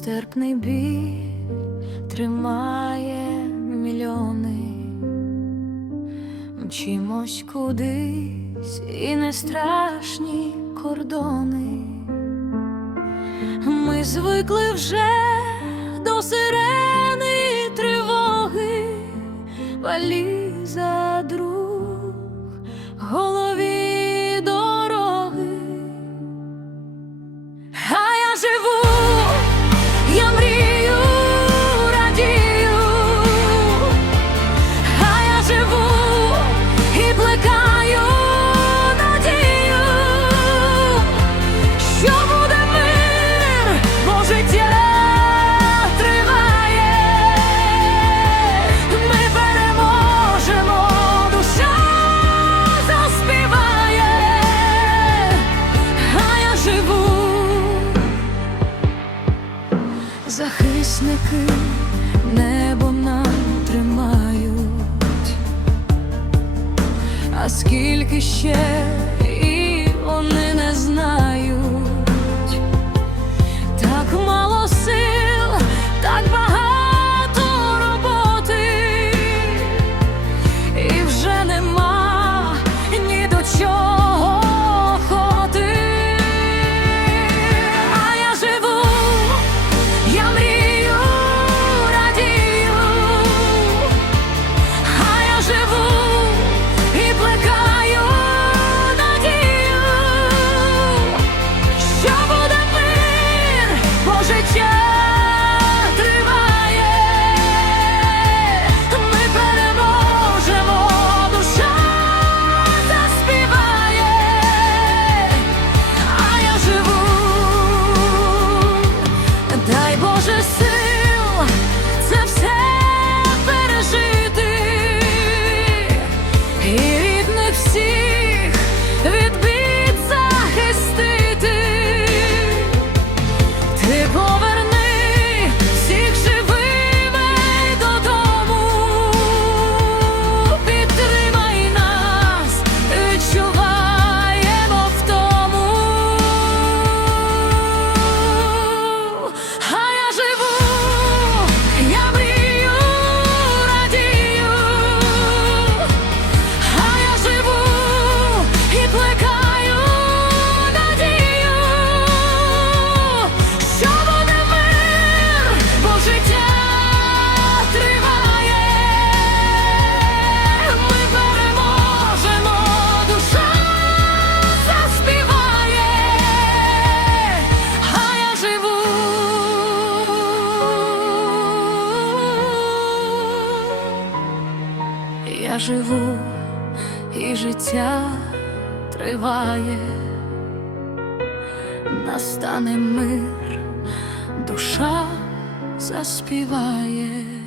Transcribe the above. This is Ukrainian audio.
Нестерпний біль тримає мільйони, мчимось кудись і не страшні кордони. Ми звикли вже до сирени тривоги, валіза друг. захисники небо нам тримають, а скільки ще. Я живу і життя триває, настане мир, душа заспіває.